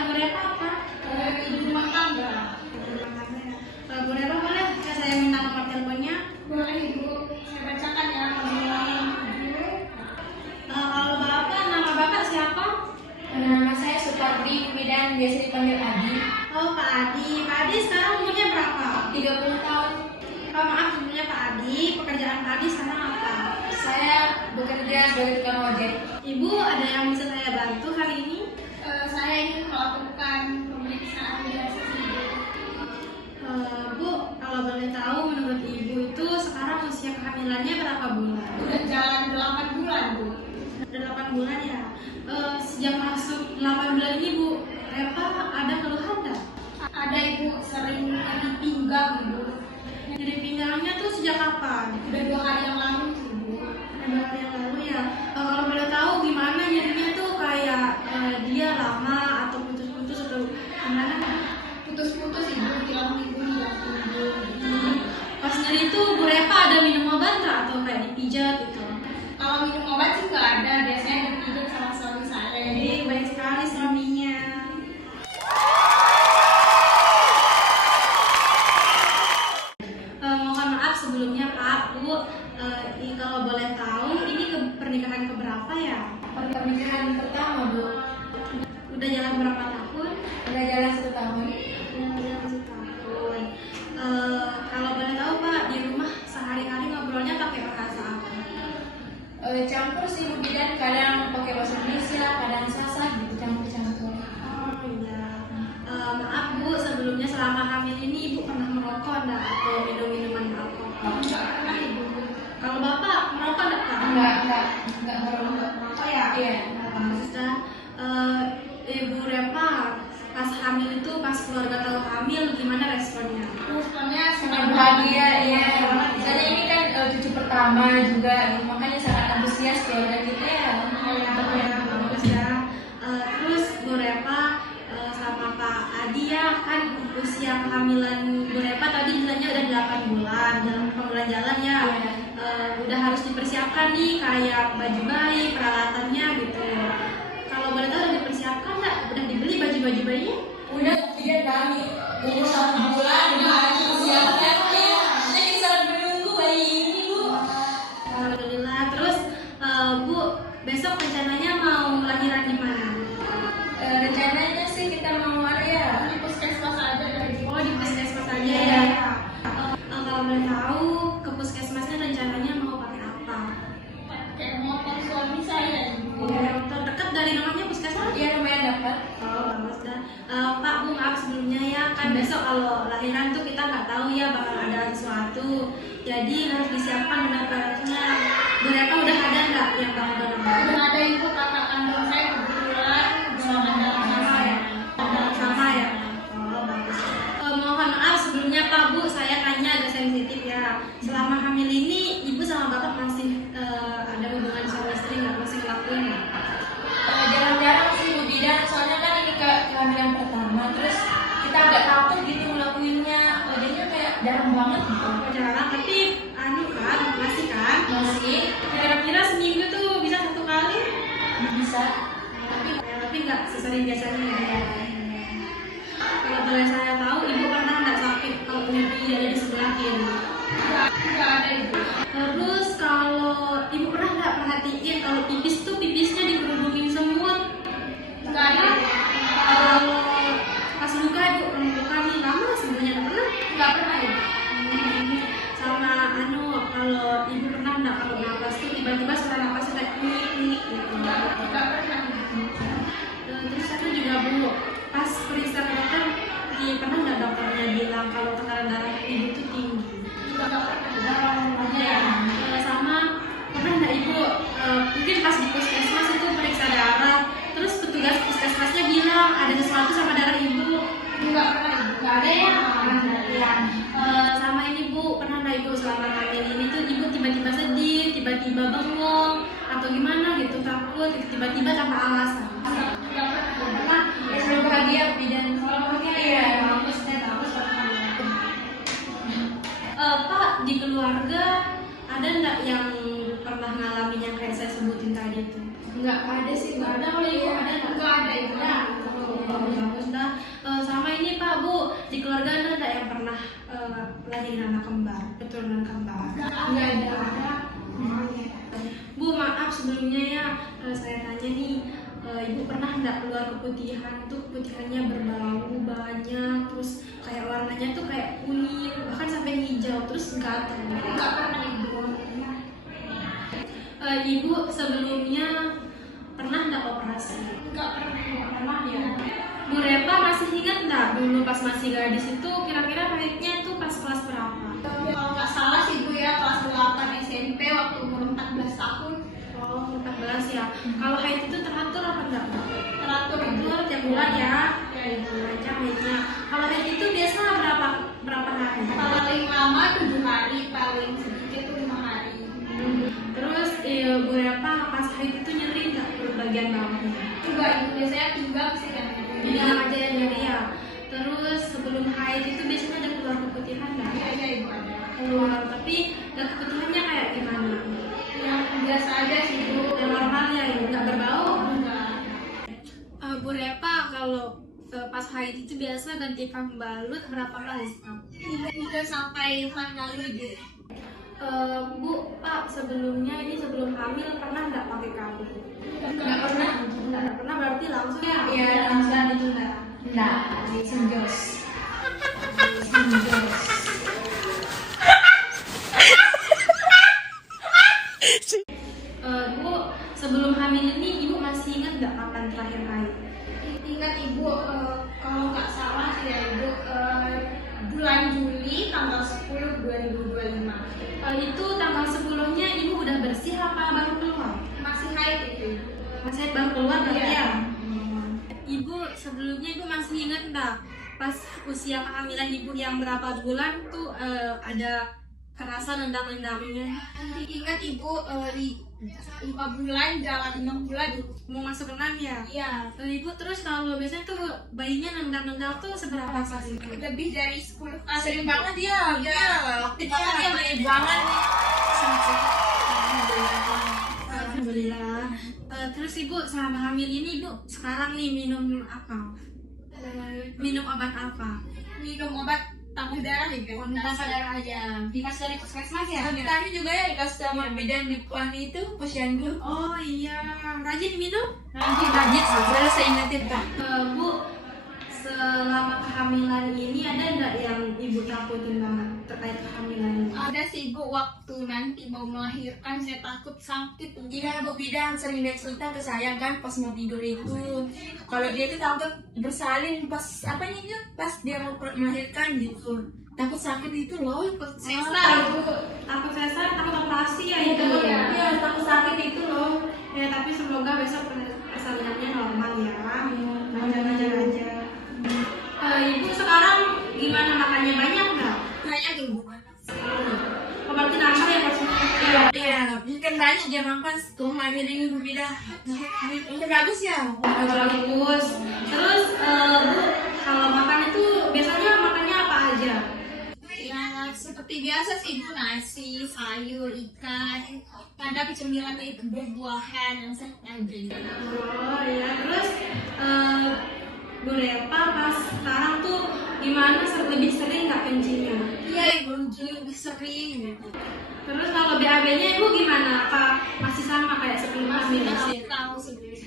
pekerjaan Bu Reva apa? Ibu rumah tangga. Bu Reva boleh saya minta nomor teleponnya? Boleh Ibu, saya bacakan ya. Kalau Bapak, nama Bapak siapa? Nama saya Supardi dan biasa dipanggil Adi. Oh, Pak Adi. Pak Adi sekarang umurnya berapa? 30 tahun. Maaf sebelumnya Pak Adi, pekerjaan Pak Adi sekarang apa? Saya bekerja sebagai tukang ojek. Ibu, ada yang bisa saya bantu hari ini? Saya ingin melakukan pemeriksaan ijazah Ibu. Bu, kalau boleh tahu menurut Ibu itu sekarang usia kehamilannya berapa bulan? Udah jalan 8 bulan Bu. Udah 8 bulan ya? Sejak masuk 8 bulan ini Bu, Reva ada keluhan nggak? Ada Ibu, sering nyeri pinggang Ibu. Nyeri pinggangnya tuh sejak kapan? Udah 2 hari yang lalu Ibu. 2 hari yang lalu ya? Kalau boleh tahu gimana nyerinya tuh kayak dia lama atau putus-putus atau gimana? Putus-putus Ibu, bilang Ibu hilang Ibu. Pas nyeri tuh Bu Reva ada minum obat nggak atau kayak dipijat gitu? Kalau minum obat sih nggak ada, biasanya dipijat sama suami saya. Jadi baik sekali suaminya. Mohon maaf sebelumnya Pak, Bu. Kalau boleh tahu ini pernikahan keberapa ya? Pernikahan pertama Bu. Udah jalan berapa tahun? Udah jalan 1 tahun. Jalan setahun. Kalau boleh tahu Pak, di rumah sehari-hari ngobrolnya pakai bahasa apa? Campur sih Bu Bidan, kadang pakai bahasa Indonesia, kadang Sasak gitu, campur-campur. Oh iya. Maaf Bu, sebelumnya selama hamil ini Ibu pernah merokok enggak atau minum minuman alkohol? Nggak pernah Ibu. Kalau Bapak merokok enggak Pak? Enggak ngerokok. Oh ya? Iya. Sudah. Ibu Reva pas hamil itu pas keluarga tahu hamil gimana responnya? Responnya Sangat bahagia, iya. Misalnya ini kan cucu pertama juga, makanya sangat antusias keluarga kita ya. Bagus ya. Terus Bu Reva sama Pak Adi ya kan usia kehamilan Bu Reva tadi bilangnya udah 8 bulan dalam pembulan jalan ya. Udah harus dipersiapkan nih kayak baju bayi, peralatannya gitu. Kalau boleh tahu udah dipersiapkan nggak? Udah dibeli baju-baju bayinya? Udah tidak kami umur 1 bulan udah ada persiapan ya. Saya kita sangat menunggu bayi ini Bu. Alhamdulillah. Terus Bu, besok rencananya mau lahiran di mana? Rencananya sih kita mau area. di puskesmas aja dari Oh, di puskesmas aja ya. Kalau boleh tahu ke puskesmasnya rencananya mau pakai apa? kayak motor suami saya Ibu. Motor dekat dari rumahnya puskesmas? Iya lumayan dapat. Oh, bagus dah. Pak, Bu, maaf sebelumnya ya, kan besok kalau lahiran tuh kita nggak tahu ya bakal ada sesuatu. Jadi harus disiapkan benar-benarnya. Bu Reva udah ada nggak yang bakal donor? Udah ada Ibu, kakak kandung saya kebetulan golongan darah sama ya. Sama ya? Oh, bagus. Mohon maaf sebelumnya Pak, Bu, saya tanya agak sensitif ya. Selama hamil ini, Ibu sama Bapak masih ada hubungan suami istri nggak? Masih ngelakuin nggak? Jarang-jarang sih Bu Bidan, soalnya kan ini kehamilan pertama, terus kita agak takut gitu ngelakuinnya. Jadinya kayak jarang banget gitu. Jarang, tapi anu kan, masih kan? Masih Kira-kira seminggu tuh bisa 1 kali? bisa. Tapi nggak sesering biasanya ya. Kalau boleh saya tahu, Ibu pernah nggak sakit kalau nyeri ada di sebelah kiri? Nggak ada Ibu. Terus kalau Ibu pernah nggak perhatiin kalau pipis tuh pipisnya dikerudungin semut? Nggak ada Ibu. Kalau pas luka Ibu pernah luka nih lama sebenarnya nggak pernah? Nggak pernah Ibu. Sama anu kalau Ibu pernah nggak kalau napas tuh tiba-tiba suara napasnya kayak unik gitu? Nggak pernah Ibu. Terus satu juga Bu, pas periksa ke dokter, pernah nggak dokternya bilang kalau tekanan darah Ibu tuh tinggi? Nggak pernah Ibu. Ya, sama pernah nggak Ibu mungkin pas di puskesmas itu periksa darah, terus petugas puskesmasnya bilang ada sesuatu sama darah Ibu? Nggak pernah Ibu. Nggak ada ya? Ya. Sama ini Bu, pernah nggak Ibu selama hamil ini tuh Ibu tiba-tiba sedih, tiba-tiba bengong, atau gimana gitu, takut, gitu, tiba-tiba tanpa alasan? Nggak pernah Ibu. Pernah? Selalu bahagia Bu Bidan. Kalau bahagia Iya. ya, bagus deh, bagus. Pak, di keluarga ada nggak yang pernah ngalamin yang kayak saya sebutin tadi itu? Nggak ada ada sih, Nggak ada kalau ibu ada nggak? Nggak ada ibu. Bagus dah. Sama ini Pak Bu, di keluarga Anda ada yang pernah lahirin anak kembar, keturunan kembar? Nggak ada. Bu, maaf sebelumnya ya, saya tanya nih, ibu pernah nggak keluar keputihan tuh, keputihannya berbau banyak, terus kayak warnanya tuh kayak kuning, bahkan sampai hijau, terus gatal? Nggak pernah ibu. Ibu sebelumnya pernah nggak operasi? Nggak pernah ya. Bu Repa masih ingat nggak dulu pas masih gadis itu kira-kira haidnya tuh pas kelas berapa? Kalau nggak salah sih ibu ya, kelas 8 SMP waktu umur 14 tahun. Oh, 14 ya. Kalau haid itu teratur apa enggak? Teratur ibu. Teratur tiap bulan ya. Ya, Tiap bulan aja haidnya. Kalau haid itu biasanya berapa hari? Paling lama 7 hari, paling sedikit tuh 5 hari. Terus Bu Repa pas haid itu nyeri nggak perut bagian bawahnya? Enggak ibu, biasanya pinggang sih kan. Pinggang aja yang nyeri ya. Terus sebelum haid itu biasanya ada keluar keputihan nggak? Iya ibu ada. Keluar, tapi keputihannya kayak gimana? Yang biasa aja sih ibu. Yang normal ya, nggak berbau? Enggak. Bu Repa kalau pas haid itu biasa ganti pembalut berapa kali? Udah sampai 5 kali ibu. Bu, Pak, sebelumnya ini sebelum hamil pernah nggak pakai kalung? Nggak pernah. Nggak pernah berarti langsung ya? Iya, langsung ditunda. Enggak, senjos. Senjos. Bu, sebelum hamil ini ibu masih ingat nggak kapan terakhir haid? Ingat ibu, kalau nggak salah sih ya ibu, bulan Juli tanggal 10 2025. Itu tanggal 10-nya ibu udah bersih apa baru keluar? Masih haid itu ibu. Masih haid baru keluar berarti Iya. ya? Ibu sebelumnya ibu masih ingat nggak pas usia kehamilan ibu yang berapa bulan tuh ada kerasa nendang-nendangnya? Ingat ibu, 5 bulan jalan 6 bulan ibu. Mau masuk 6 ya? Iya. Ibu terus kalau biasanya tuh bayinya nendang-nendang tuh seberapa kali? Lebih dari 10 kali. Sering banget dia. Iya, waktu itu kan dia banyak banget. Alhamdulillah. Terus ibu selama hamil ini ibu sekarang nih minum apa? Minum obat apa? Minum obat tambah darah ibu. Tanpa darah aja. Dikasih dari puskesmas ya? Kami juga ya dikasih sama bidan di Puan itu, posyandu. Oh iya, rajin minum? Rajin, saya ingetin Pak. Bu, selama kehamilan ini ada nggak yang ibu takutin banget terkait kehamilan ini? Ada sih ibu, waktu nanti mau melahirkan saya takut sakit. Gimana Bu Bidan sering lihat cerita ke saya kan pas mau tidur itu. Kalau dia tuh takut bersalin pas pas dia mau melahirkan gitu. Takut sakit itu loh. Sesar ibu. Takut sesar, takut operasi ya itu? Iya. Iya, takut sakit itu loh. Ya tapi semoga besok persalinannya normal ya. Lancar-lancar aja. Ibu sekarang gimana, makannya banyak nggak? Banyak ibu. Oh, berarti nambah ya maksudnya? Iya, kan banyak dia makan tuh mami ini Bu Bidan. Itu bagus ya. Bagus. Terus Bu, kalau makan itu biasanya makannya apa aja? Ya seperti biasa sih ibu, nasi, sayur, ikan. Ada cemilan itu buah-buahan yang saya aja. Oh iya, terus Bu Repa pas sekarang tuh gimana, lebih sering nggak kencingnya? Iya ibu, lebih sering. Terus kalau BAB-nya ibu gimana? Apa masih sama kayak sebelum hamil? Tahu sendiri.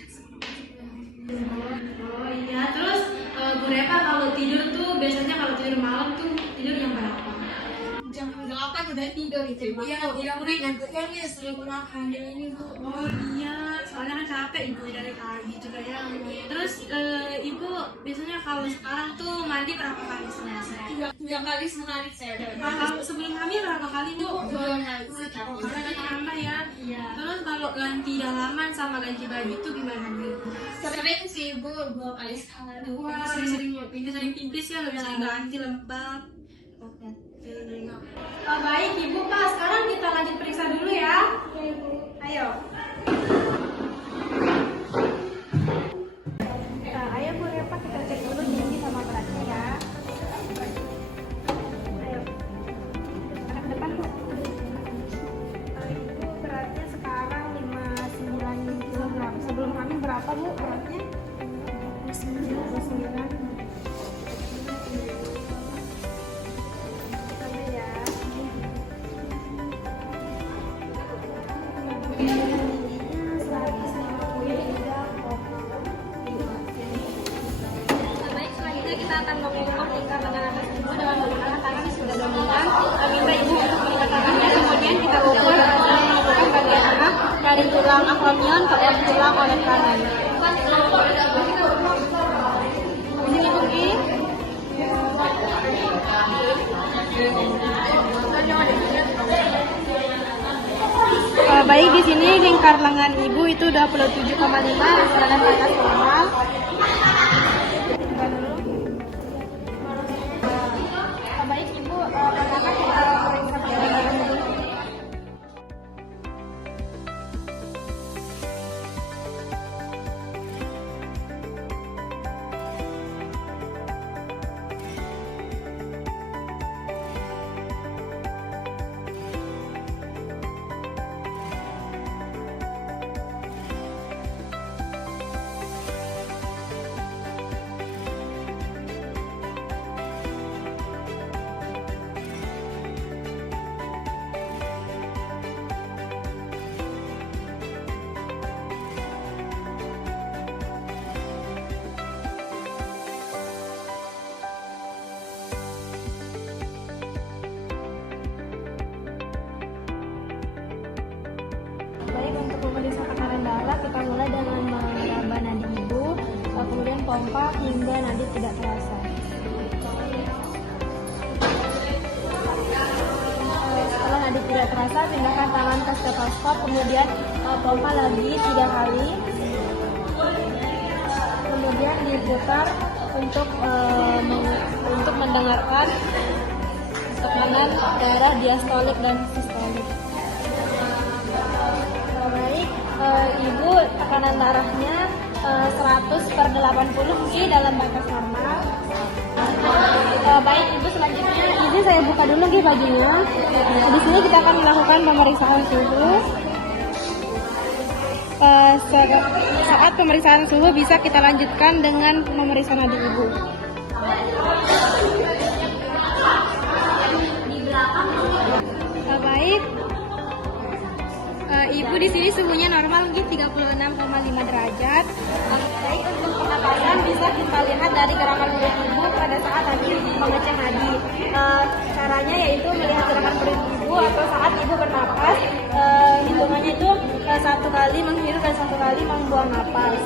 Oh iya, terus Bu Repa kalau tidur tuh biasanya kalau tidur malam tuh tidur yang berapa? Jam 8 udah tidur itu ibu. Iya, udah mulai ngantuk kan ya setelah hamil ini Bu. Oh iya, soalnya kan capek ibu dari pagi juga ya. Terus ibu biasanya kalau sekarang tuh mandi berapa kali sehari? 3 kali sehari saya. Kalau sebelum hamil berapa kali bu? 2 kali. Banyak nambah ya. Iya. Terus kalau ganti dalaman sama ganti baju tuh gimana bu? Sering sih ibu, 2 kali sekali. Wah, sering pimpis ya, lebih sering ganti lembab. Baik ibu, Pak, sekarang kita lanjut periksa dulu ya. Ayo. Ayo Bu Repa, kita cek dulu gigi sama beratnya ya. Ayo. Anak ke depan Bu. Ibu beratnya sekarang 59 kg. Sebelum hamil berapa Bu beratnya? 29. Sampai ya. Baik, selanjutnya kita akan mengukur tingkat anak-anak ibu dengan menggunakan tangan yang sudah dominan. Minta ibu untuk melihat tangannya, kemudian kita ukur dengan mengukurkan bagian anak dari tulang akromion ke tulang olet kanan. Ini ibu Ki. Baik, di sini lingkar lengan ibu itu 27,5 berdasarkan batas normal. Baik ibu, pertama kita periksa bagian darahnya dulu. Baik, untuk memeriksa tekanan darah kita mulai dengan meraba nadi ibu, kemudian pompa hingga nadi tidak terasa. Setelah nadi tidak terasa, pindahkan tangan ke stetoskop, kemudian pompa lagi 3 kali, kemudian diputar untuk mendengarkan tekanan darah diastolik dan sistolik. Baik, ibu tekanan darahnya 100/80 Ki dalam batas normal. Baik ibu, selanjutnya ini saya buka dulu Ki bajunya. Di sini kita akan melakukan pemeriksaan suhu. Saat pemeriksaan suhu bisa kita lanjutkan dengan pemeriksaan nadi ibu. Baik. Ibu di sini suhunya normal mungkin 36,5 derajat. Baik, untuk pernapasan bisa kita lihat dari gerakan perut ibu pada saat tadi mengecek nadi. Caranya yaitu melihat gerakan perut ibu atau saat ibu bernapas, hitungannya itu 1 kali menghirup dan 1 kali membuang napas.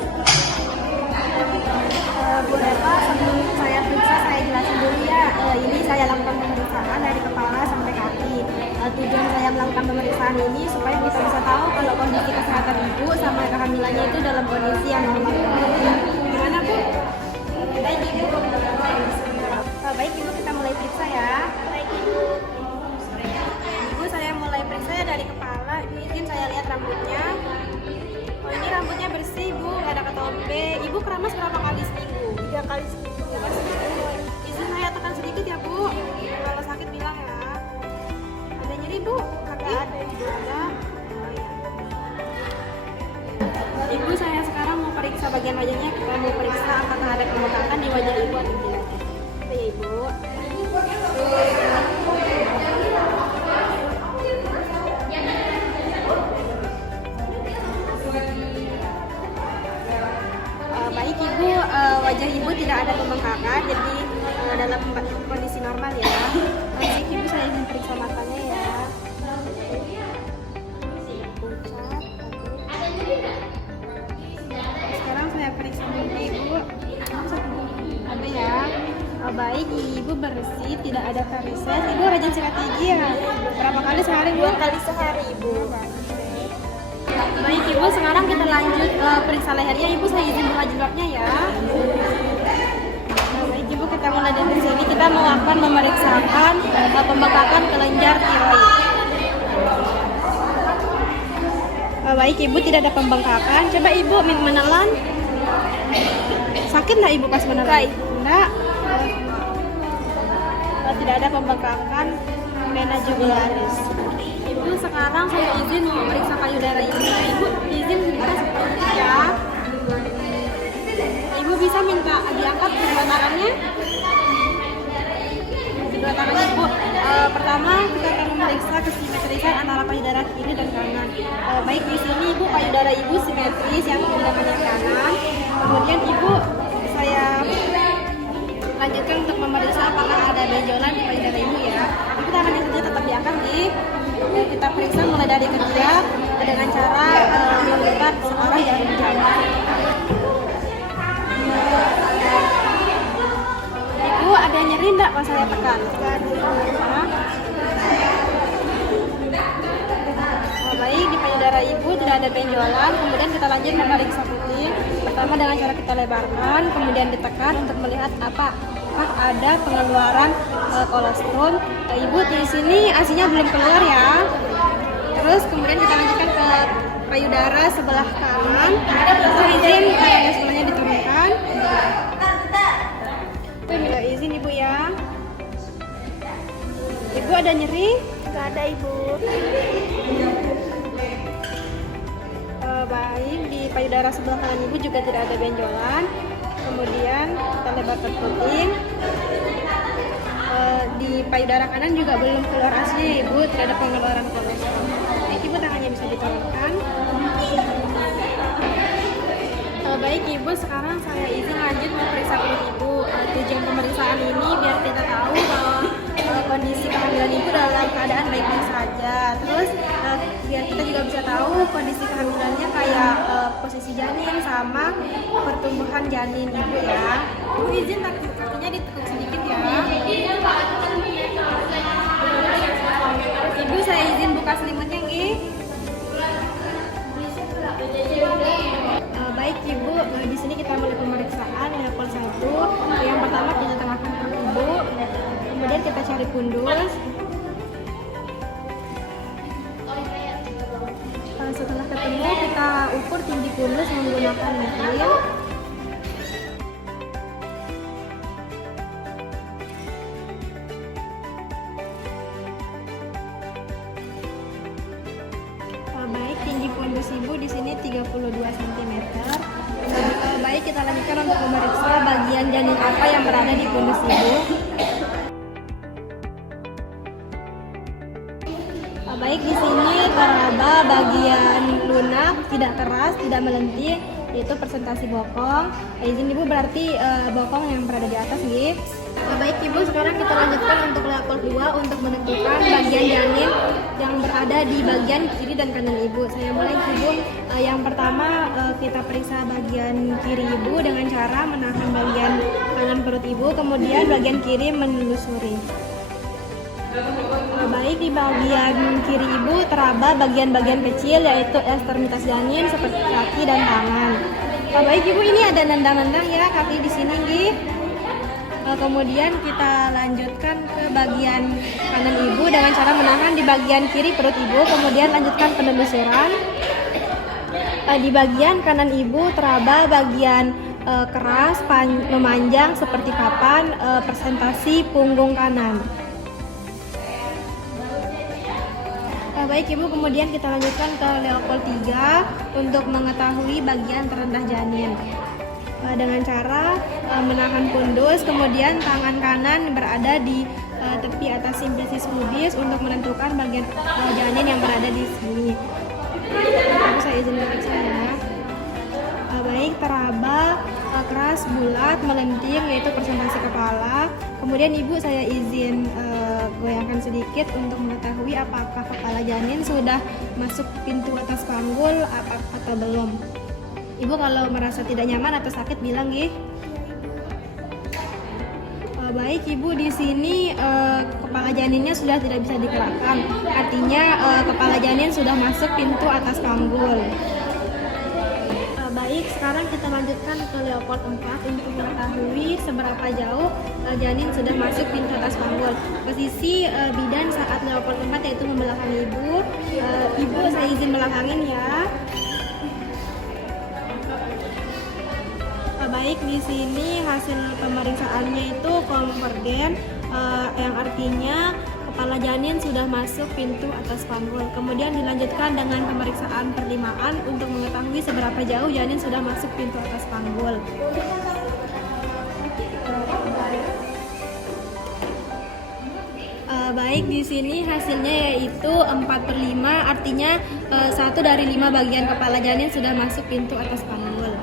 Bu Eva, sebelum saya periksa saya jelasin dulu ya. Ini saya lakukan pemeriksaan dari kepala sampai kaki. Tujuan saya melakukan pemeriksaan ini supaya kita bisa tahu kalau kondisi kesehatan ibu sama kehamilannya itu dalam kondisi yang normal. Gimana Bu? Baik ibu. Baik ibu, kita mulai periksa ya. Baik ibu. Ibu, saya mulai periksa ya dari kepala. Izin saya lihat rambutnya. Oh, ini rambutnya bersih Bu, nggak ada ketombe. Ibu keramas berapa kali seminggu? 3 kali seminggu. Izin saya tekan sedikit ya Bu. Kalau sakit bilang ya. Ada nyeri Bu? Kagak ada Ibu. Ada. Oh, ya. Ibu, saya sekarang mau periksa bagian wajahnya. Kita mau periksa apakah ada pembengkakan di wajah ibu atau tidak. Oke ya Ibu. Baik Ibu, wajah Ibu tidak ada pembengkakan, jadi dalam kondisi normal ya. Baik Ibu, saya ingin periksa matanya ya. Pucat, sekarang saya periksa mulut Ibu. Ada ya. Baik, Ibu bersih, tidak ada varises. Ibu rajin sikat gigi ya? Berapa kali sehari Bu? 2 kali sehari Ibu. Baik Ibu, sekarang kita lanjut periksa lehernya. Ibu, saya izin buka jilbabnya ya. Baik Ibu, kita mulai dari sini. Kita mau akan memeriksakan pembengkakan kelenjar tiroid. Baik Ibu, tidak ada pembengkakan. Coba Ibu menelan. Sakit nggak Ibu pas menelan? Enggak. Tidak ada pembengkakan vena jugularis. Ibu, sekarang saya izin mau periksa payudara Ibu. Ibu izin kita seperti ya. bisa minta diangkat kedua tangannya. Kedua tangan Ibu. Pertama kita akan memeriksa kesimetrisan antara payudara kiri dan kanan. Baik di sini Ibu, payudara Ibu simetris yang menggunakan yang kanan. Kemudian Ibu, saya lanjutkan untuk memeriksa apakah ada benjolan di payudara Ibu ya. Ibu tangannya saja tetap diangkat nih. Kita periksa mulai dari ketiak dengan cara memutar searah jarum jam. Ibu ada nyeri enggak pas saya tekan? Baik, di payudara Ibu tidak ada benjolan. Kemudian kita lanjut memeriksa puting. Pertama dengan cara kita lebarkan, kemudian ditekan untuk melihat apakah ada pengeluaran kolostrum. Ibu di sini asinya belum keluar ya. Terus kemudian kita lanjutkan ke payudara sebelah kanan. Izin payudara sebelahnya diturunkan. Minta izin Ibu ya. Ibu ada nyeri? Gak ada Ibu. Baik, di payudara sebelah kanan Ibu juga tidak ada benjolan. Kemudian kita lebarkan puting. Di payudara kanan juga belum keluar asinya ya Ibu, tidak ada pengeluaran kolostrum. Ibu tangannya bisa diturunkan. Baik Ibu, sekarang saya izin lanjut memeriksa perut Ibu. Tujuan pemeriksaan ini biar kita tahu bahwa kondisi kehamilan Ibu dalam keadaan baik-baik saja. Terus biar kita juga bisa tahu kondisi kehamilannya kayak posisi janin sama pertumbuhan janin Ibu ya. Ibu izin kakinya ditekuk sedikit ya. Ibu saya izin buka selimutnya nggih. Baik Ibu, di sini kita mulai pemeriksaan level 1. Yang pertama kita tengahkan perut Ibu, kemudian kita cari pundus. Setelah ketemu kita ukur tinggi pundus menggunakan metil. Baik, tinggi pundus Ibu di sini 32 cm. Baik, kita lanjutkan untuk memeriksa bagian janin apa yang berada di pundus Ibu. Baik, di sini teraba bagian lunak, tidak keras, tidak melentik, yaitu presentasi bokong. Izin Ibu berarti bokong yang berada di atas nggih. Baik Ibu, sekarang kita lanjutkan untuk level 2 untuk menentukan bagian janin yang berada di bagian kiri dan kanan Ibu. Saya mulai Ibu. Yang pertama kita periksa bagian kiri Ibu dengan cara menahan bagian kanan perut Ibu, kemudian bagian kiri menelusuri. Baik, di bagian kiri Ibu teraba bagian-bagian kecil yaitu ekstremitas janin seperti kaki dan tangan. Baik Ibu, ini ada nendang-nendang ya kaki di sini nggih. Kemudian kita lanjutkan ke bagian kanan Ibu dengan cara menahan di bagian kiri perut Ibu, kemudian lanjutkan penelusuran. Di bagian kanan Ibu teraba bagian keras, memanjang seperti papan, presentasi punggung kanan. Baik Ibu, kemudian kita lanjutkan ke level 3 untuk mengetahui bagian terendah janin. Dengan cara menahan pundus, kemudian tangan kanan berada di tepi atas simplisis pubis untuk menentukan bagian janin yang berada di sini. Ibu saya izin periksa ya. Baik, teraba keras, bulat, melenting yaitu presentasi kepala. Kemudian Ibu saya izin goyangkan sedikit untuk mengetahui apakah kepala janin sudah masuk pintu atas panggul atau belum. Ibu kalau merasa tidak nyaman atau sakit bilang nggih. Baik Ibu, di sini kepala janinnya sudah tidak bisa digerakkan. Artinya kepala janin sudah masuk pintu atas panggul. Baik, sekarang kita lanjutkan ke leopard 4 untuk mengetahui seberapa jauh janin sudah masuk pintu atas panggul. Posisi bidan saat leopard 4 yaitu membelakangi Ibu. Ibu saya izin belakangin ya. Baik, di sini hasil pemeriksaannya itu konvergen, yang artinya kepala janin sudah masuk pintu atas panggul. Kemudian dilanjutkan dengan pemeriksaan perlimaan untuk mengetahui seberapa jauh janin sudah masuk pintu atas panggul. Baik, di sini hasilnya yaitu 4/5, artinya 1 dari 5 bagian kepala janin sudah masuk pintu atas panggul.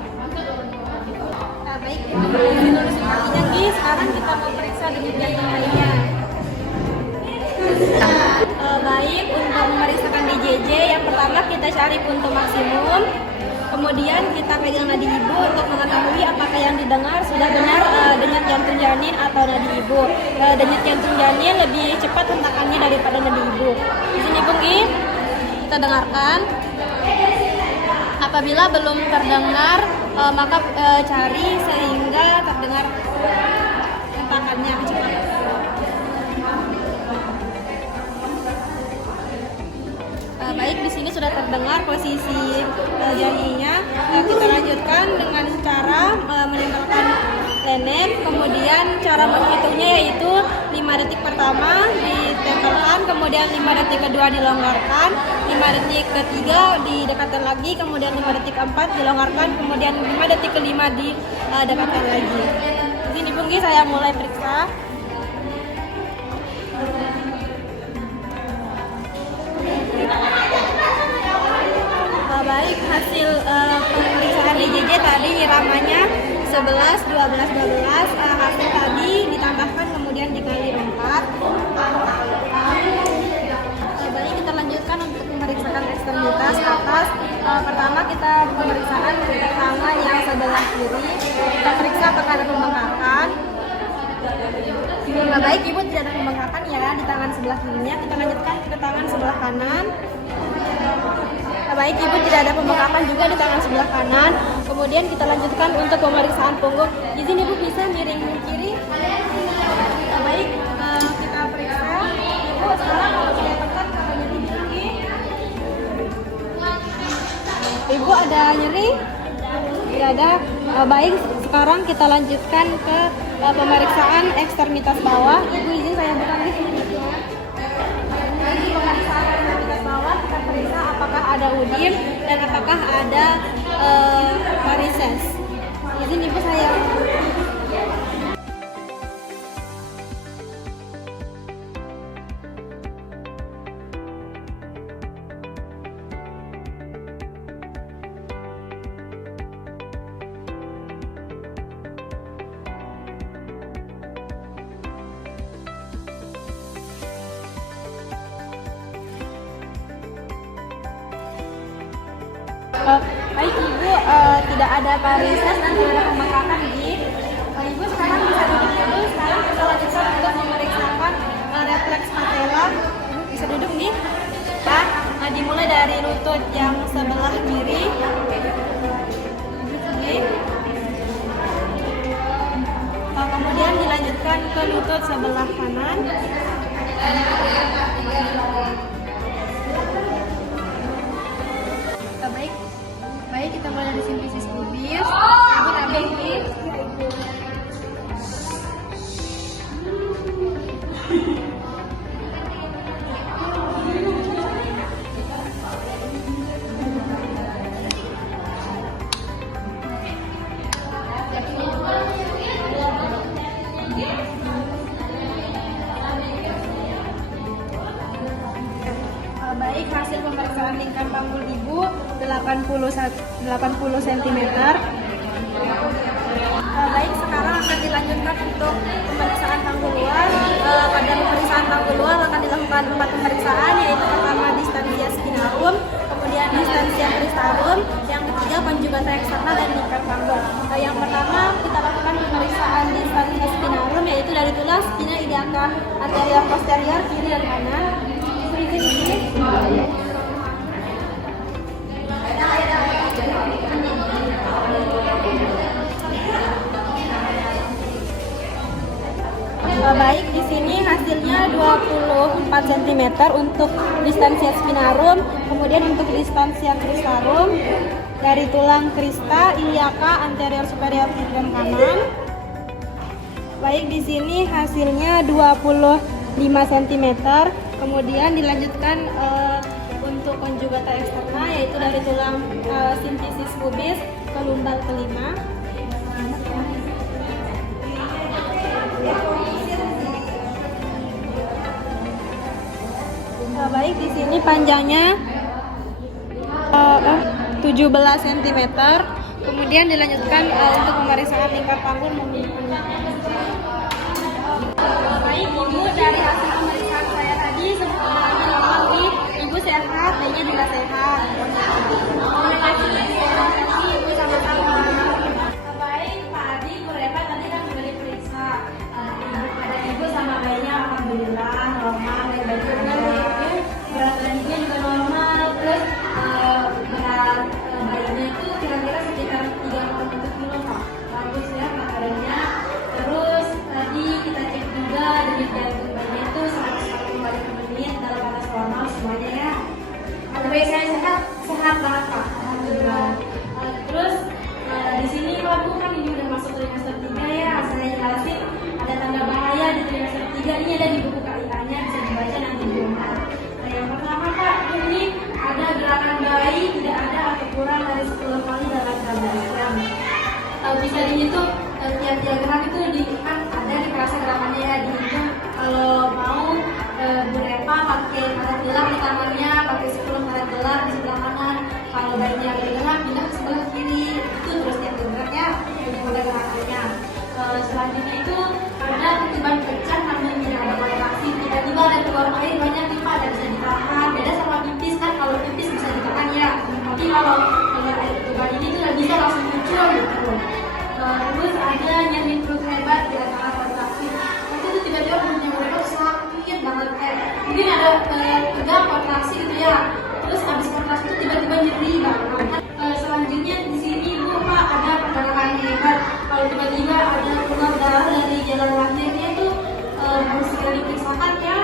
Baik, sepertinya sekarang kita mau periksa denyut jantung lainnya. Baik, untuk memeriksakan DJJ, yang pertama kita cari punto maksimum. Kemudian kita pegang nadi ibu untuk mengetahui apakah yang didengar sudah benar denyut jantung janin atau nadi ibu. Denyut jantung janin lebih cepat hentakannya daripada nadi ibu. Di sini Bung kita dengarkan. Apabila belum terdengar, maka cari sehingga terdengar hentakannya kecepatan. Baik, di sini sudah terdengar posisi janinnya. Kita lanjutkan dengan cara menempelkan lenen. Kemudian cara menghitungnya yaitu 5 detik pertama ditempelkan, kemudian 5 detik kedua dilonggarkan, 5 detik ketiga didekatkan lagi, kemudian 5 detik keempat dilonggarkan, kemudian 5 detik kelima didekatkan lagi. Di sini Bunggi saya mulai periksa. Baik, hasil pemeriksaan DJJ tadi iramanya 11, 12, 12. Hasil tadi ditambahkan kemudian dikali 4. Baik, kita lanjutkan untuk memeriksakan ekstremitas atas. Pertama kita pemeriksaan tangan yang sebelah kiri. Kita periksa apakah ada pembengkakan. Baik, ibu tidak ada pembengkakan ya di tangan sebelah kirinya. Kita lanjutkan ke tangan sebelah kanan. Baik, ibu tidak ada pembengkakan juga di tangan sebelah kanan. Kemudian kita lanjutkan untuk pemeriksaan punggung. Izin ibu bisa miring ke kiri. Baik, kita periksa. Ibu sekarang kalau sudah tekan kalau nyeri tinggi. Ibu ada nyeri? Tidak ada. Baik, sekarang kita lanjutkan ke pemeriksaan ekstremitas bawah. Ibu izin saya buka di sini. Pemeriksaan ekstremitas bawah kita periksa apakah ada udin dan apakah ada varises. Izin ibu saya. Baik ibu, tidak ada varises dan tidak ada pembengkakan di ibu. Sekarang bisa duduk dulu. Sekarang kita lanjutkan untuk memeriksakan refleks patella. Ibu bisa duduk nih. Dimulai dari lutut yang sebelah kiri. Kemudian dilanjutkan ke lutut sebelah kanan. Baik, kita mulai dari simplisis pubis. Ibu ambil ini. Baik, hasil pemeriksaan lingkar panggul ibu 80 cm. Baik, sekarang akan dilanjutkan untuk pemeriksaan panggul luar. Pada pemeriksaan panggul luar akan dilakukan 4 pemeriksaan, yaitu pertama distansia spinarum, kemudian distansia cristarum, yang ketiga conjugata eksterna dan lingkar panggul. Yang pertama kita lakukan pemeriksaan distansia spinarum, yaitu dari tulang spina iliaca anterior posterior kiri dan kanan. Baik, di sini hasilnya 24 cm untuk distansia spinarum, kemudian untuk distansia cristarum dari tulang crista iliaca anterior superior kiri dan kanan. Baik, di sini hasilnya 25 cm. Kemudian dilanjutkan untuk conjugata eksterna, yaitu dari tulang simplicis pubis ke lumbal kelima. panjangnya 17 cm. Kemudian dilanjutkan untuk memeriksakan tingkat panggung. Baik Ibu, dari hasil pemeriksaan saya tadi semuanya normal nih. Ibu sehat, bayinya juga sehat. Terima kasih. Terima kasih Ibu, sama-sama. Baik, Pak Adi, Bu Repa tadi kan sudah diperiksa. Ada ibu sama bayinya alhamdulillah normal, baik-baik. Berat badannya juga normal, terus berat bayinya itu kira-kira sekitar 3,1 kilo Pak. Bagus ya berat badannya. Terus tadi kita cek juga denyut jantung bayinya itu 140 kali per menit dalam batas normal semuanya ya. Bayi saya sehat banget Pak. Alhamdulillah. Terus di sini Pak Bu kan ini udah masuk trimester 3 ya. Saya jelasin ada tanda bahaya di trimester 3. Ini ada di buku KIA-nya, bisa dibaca nanti di rumah. Nah, yang pertama Pak, ini ada gerakan bayi tidak ada atau kurang dari 10 kali dalam 13 jam. Bisa dihitung tiap-tiap gerak itu kan ada di kerasa gerakannya ya, dihitung. Kalau mau Bu Repa pakai karet gelar di tangannya, pakai 10 karet gelar di sebelah kanan. Kalau bayinya bergerak, pindah ke sebelah kiri. Itu terus tiap gerak ya, udah gerakannya. Selanjutnya itu ada ketiban pecah namun tidak ada kontraksi. Tiba-tiba ada keluar air banyak nih Pak, dan bisa ditahan. Beda sama pipis kan, kalau pipis bisa ditahan ya. Tapi kalau keluar air ketiban ini tuh nggak bisa langsung muncul gitu. Terus ada nyeri perut hebat, tidak kalah kontraksi. Nanti tuh tiba-tiba perutnya mereka sakit banget, kayak mungkin ada tegang kontraksi gitu ya. Terus habis kontraksi itu tiba-tiba nyeri banget. Selanjutnya di sini Bu Pak ada perdarahan hebat. Kalau tiba-tiba ada keluar darah dari jalan lahirnya itu harus segera diperiksakan ya.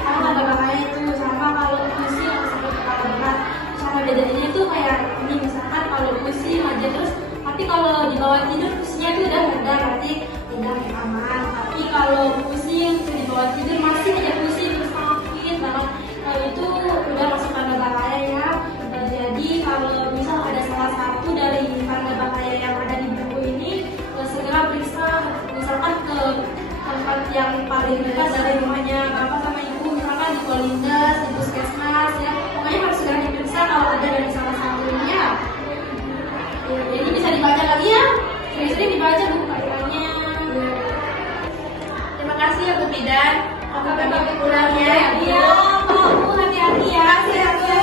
Karena ada bahaya itu. Sama kalau pusing atau sakit kepala berat. Cara bedanya itu kayak ini, misalkan kalau pusing aja terus, tapi kalau di bawah tidur pusingnya itu udah reda, berarti udah aman. Tapi kalau pusing di bawah tidur masih aja pusing terus sakit banget, itu udah masuk tanda bahaya ya. Jadi kalau misal ada salah satu dari tanda bahaya yang ada di buku ini, segera periksa, misalkan ke tempat yang paling dekat dari rumahnya Bapak sama Ibu, misalkan di Polindes, di Puskesmas ya. Pokoknya harus segera diperiksa kalau ada dari salah satunya. Jadi bisa dibaca lagi ya, sering-sering dibaca buku KIA-nya. Terima kasih ya Bu Bidan. Aku pamit pulang ya. Iya, Pak Bu, hati-hati ya, sehat ya.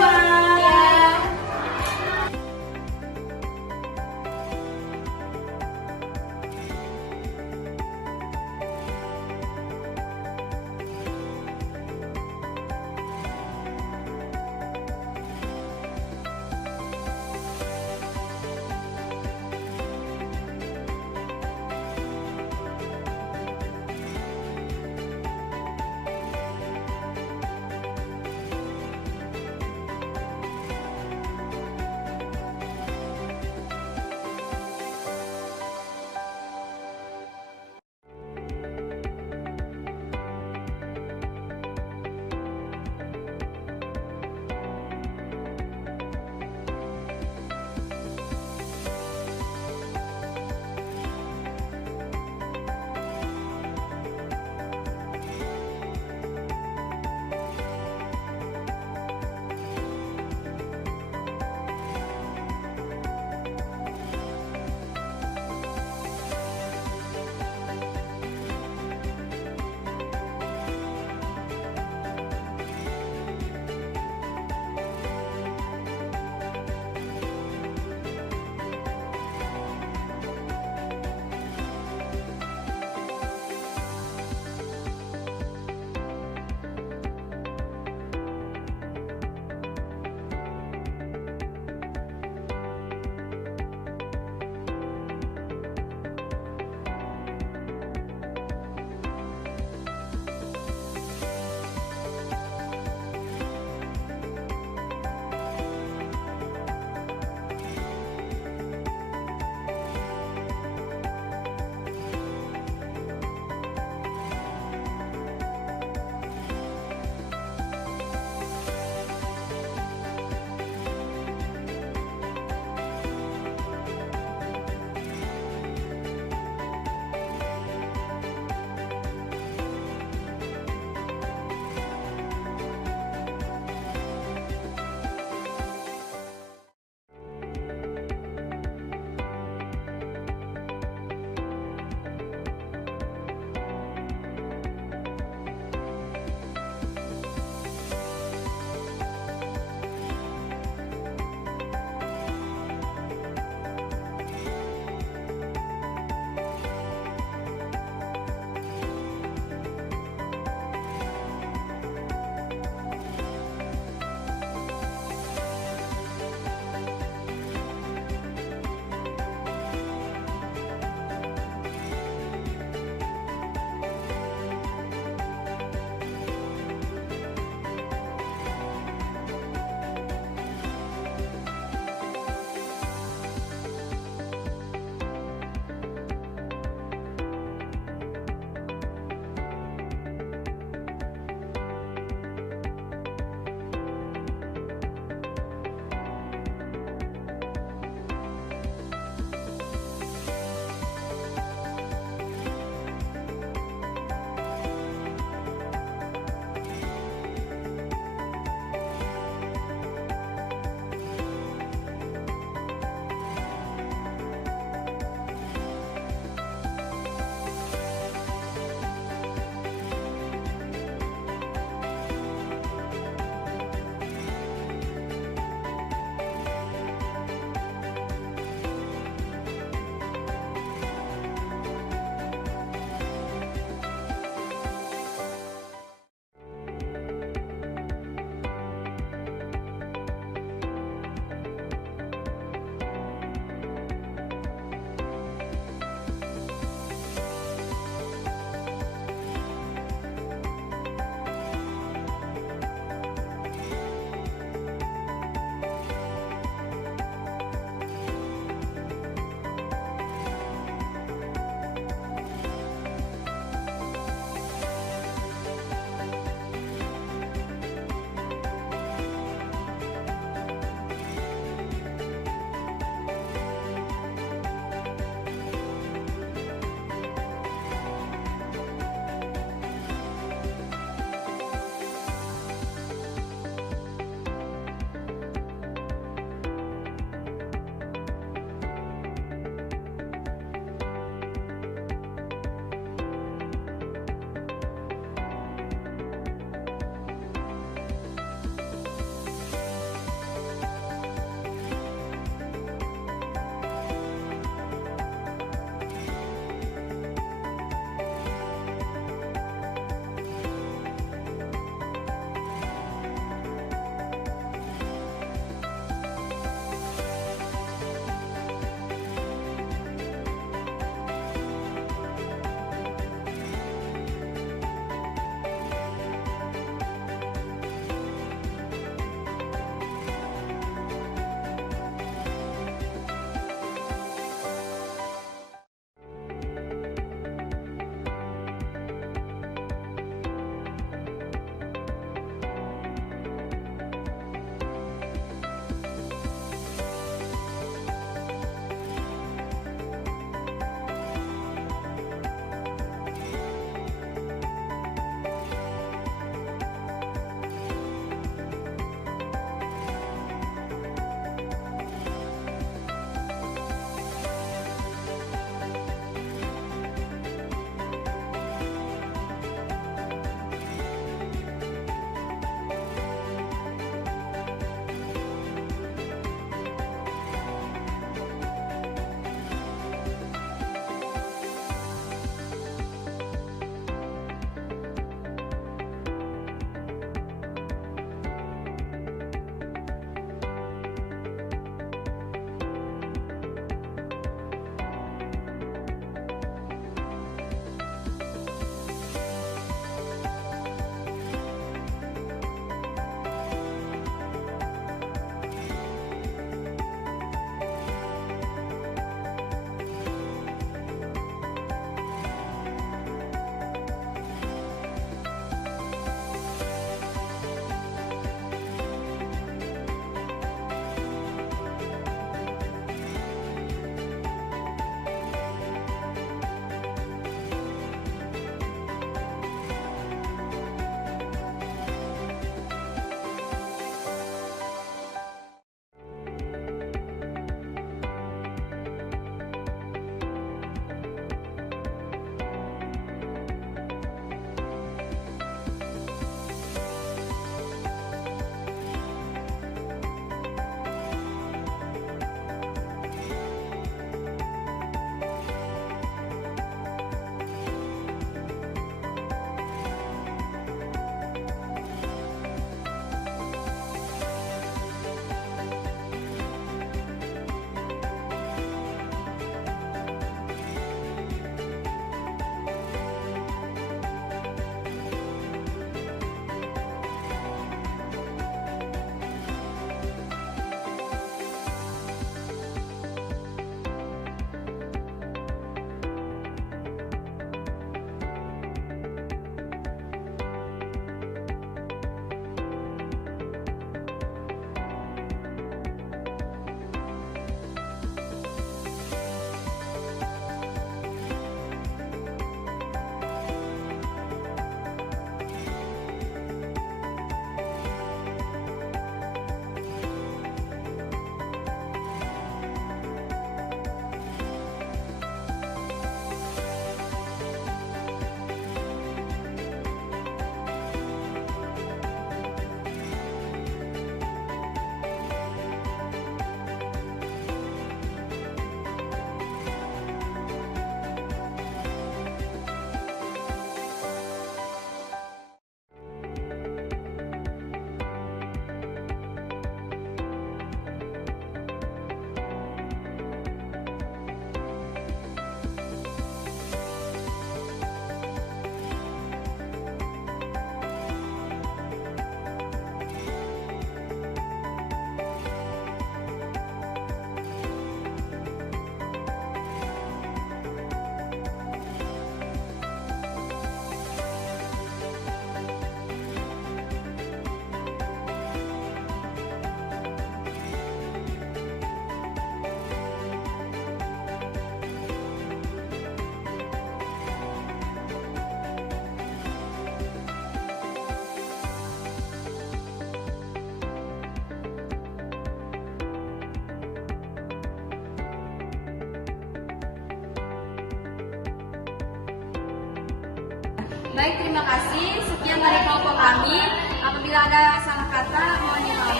Baik, terima kasih. Sekian dari kelompok kami. Apabila ada salah kata, mohon dimaafkan.